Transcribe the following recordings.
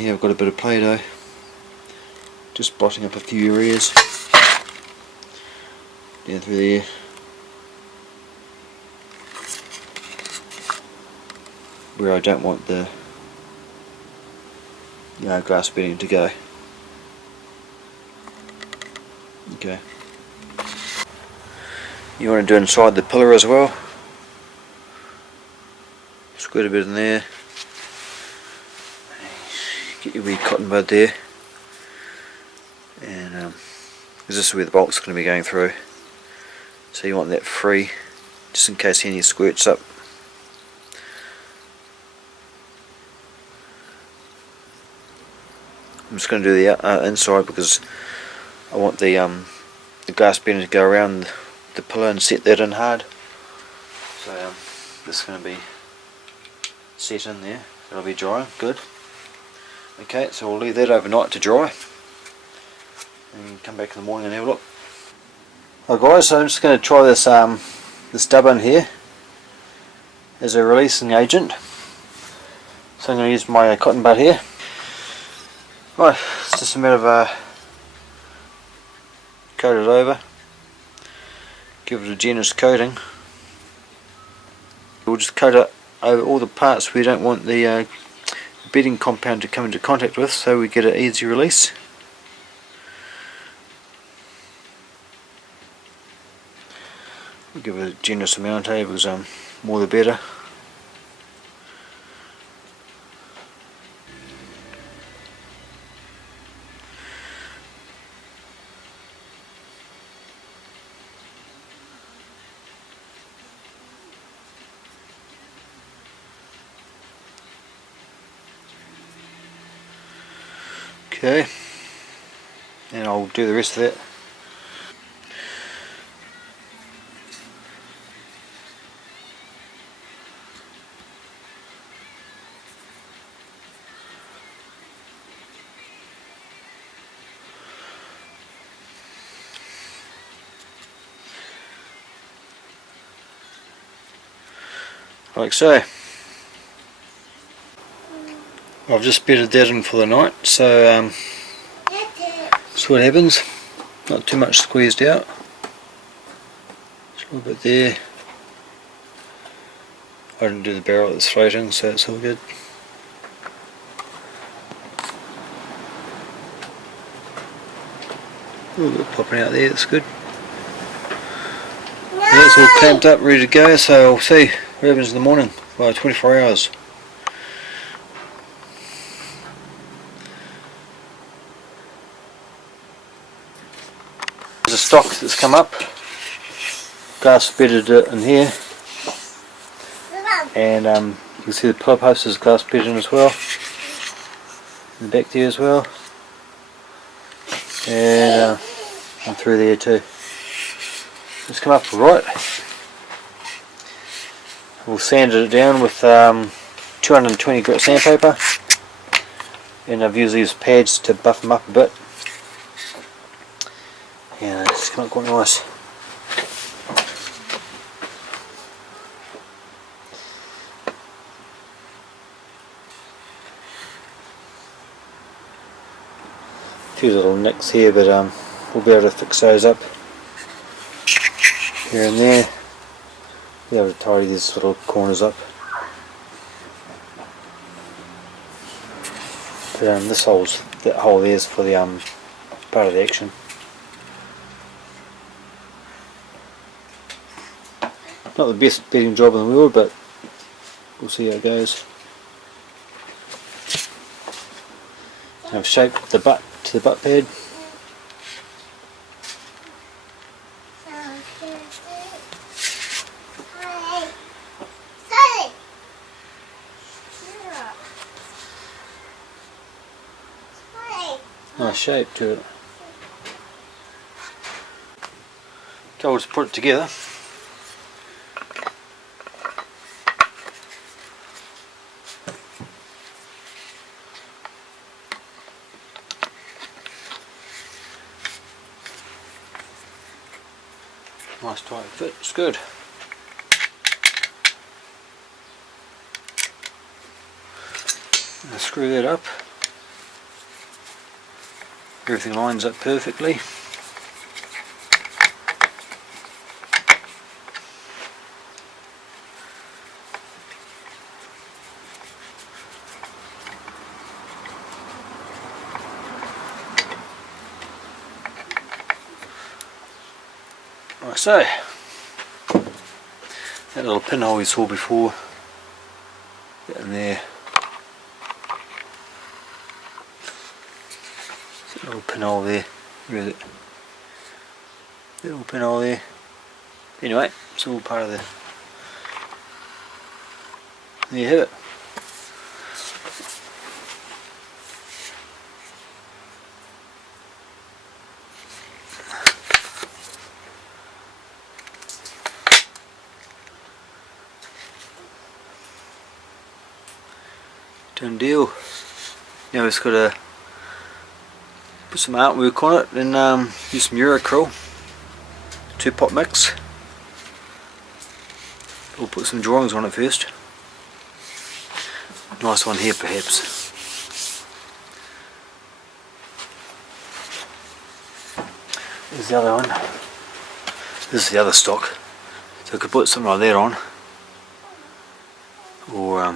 here I've got a bit of Play-Doh, just blotting up a few areas down through there. Where I don't want the grass bedding to go. Okay. You want to do inside the pillar as well. Squirt a bit in there. Get your wee cotton bud there. And this is where the bolt's going to be going through. So you want that free, just in case any squirts up. I'm just going to do the inside because I want the glass bedding to go around the pillar and set that in hard. So this is going to be set in there. It'll be dry. Good. Okay, so we'll leave that overnight to dry and come back in the morning and have a look. Alright guys, so I'm just going to try this this dub in here as a releasing agent. So I'm going to use my cotton bud here. Right, it's just a matter of coat it over, give it a generous coating. We'll just coat it over all the parts we don't want the bedding compound to come into contact with, so we get an easy release. We'll give it a generous amount here because more the better. Okay, and I'll do the rest of that. Like so. I've just bedded that in for the night, so that's what happens. Not too much squeezed out. Just a little bit there. I didn't do the barrel that's floating, so it's all good. A little bit popping out there, that's good. Yeah, it's all clamped up, ready to go, so I'll see what happens in the morning. Well, 24 hours. There's a stock that's come up, glass bedded it in here, and you can see the pillar post is glass bedded in as well, in the back there as well, and through there too. It's come up right. We'll sand it down with 220 grit sandpaper, and I've used these pads to buff them up a bit. Yeah, it's come out quite nice. A few little nicks here, but we'll be able to fix those up here and there. Be able to tidy these little corners up. But this hole's, that hole there is for the part of the action. Not the best bedding job in the world, but we'll see how it goes. I've shaped the butt to the butt pad. Nice shape to it. Okay, we'll just put it together. Nice tight fit, it's good. Now screw that up. Everything lines up perfectly. Like so. That little pinhole we saw before, get in there. That little pinhole there, where is it? That little pinhole there. Anyway, it's all part of the. There you have it. Done deal. Now we've just got to put some artwork on it and use some Eurocryl, 2-pot mix. We'll put some drawings on it first. Nice one here perhaps. Here's the other one. This is the other stock. So I could put something like that on. Or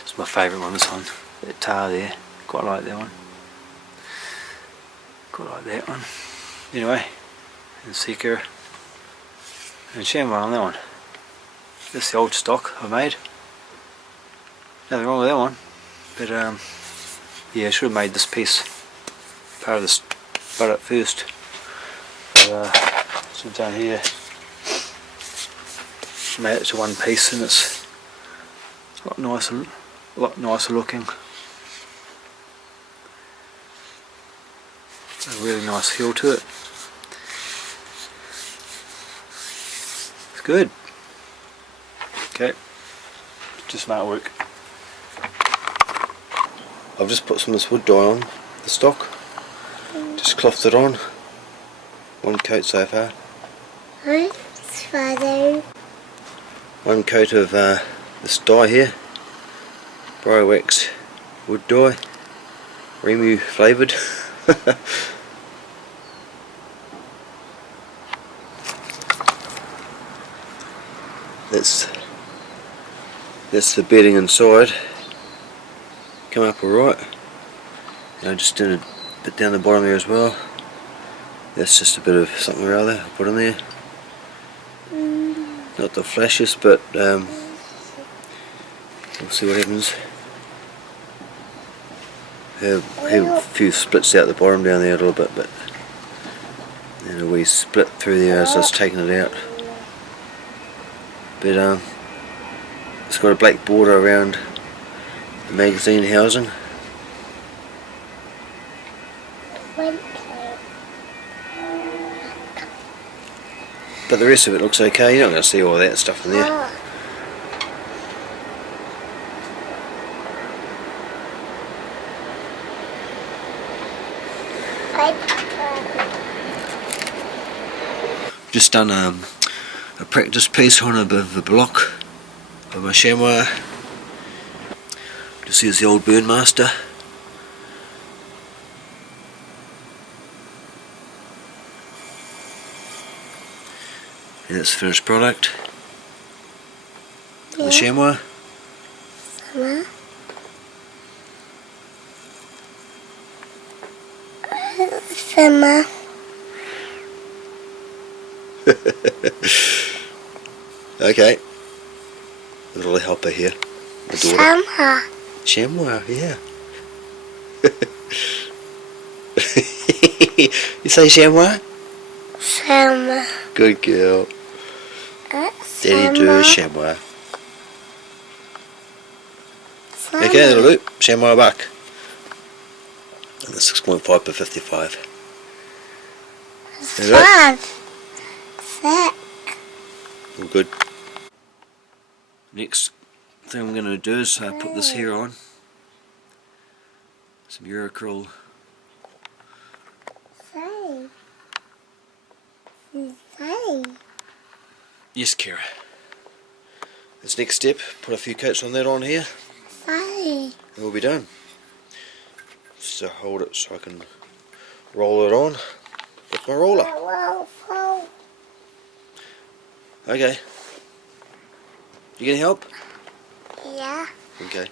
it's my favourite one, this one. That tar there. Quite like that one. Quite like that one. Anyway, and Seeker and Chamois on that one. That's the old stock I made. Nothing wrong with that one. But yeah, I should have made this piece part of this butt first. But so down here, made it to one piece, and it's a lot nicer looking. A really nice feel to it. It's good. Okay, just smart work. I've just put some of this wood dye on the stock. Just clothed it on. One coat so far. One coat of this dye here. Wax wood dye. Rimu flavoured. That's the bedding inside. Come up alright. And I just did a bit down the bottom there as well. That's just a bit of something or other I put in there. Not the flashiest, but we'll see what happens. Have a few splits out the bottom down there a little bit, but then a wee split through there as I was taking it out. But it's got a black border around the magazine housing. But the rest of it looks okay. You're not going to see all that stuff in there. Just done a practice piece on a bit of a block of my chamois. Just here's the old Burnmaster. And it's the finished product. Yeah. The chamois. Summer. Okay. A little helper here. Summer. Chamois, yeah. You say chamois? Summer. Good girl. Daddy do a chamois. Okay, that'll do. Chamois buck. And the 6.5 per 55. All good. Next thing I'm going to do is put this here on. Some Eurocryl. Yes, Kira. This next step, put a few coats on that on here. And we'll be done. just to hold it so I can roll it on with my roller. Okay. You gonna help? Yeah. Okay.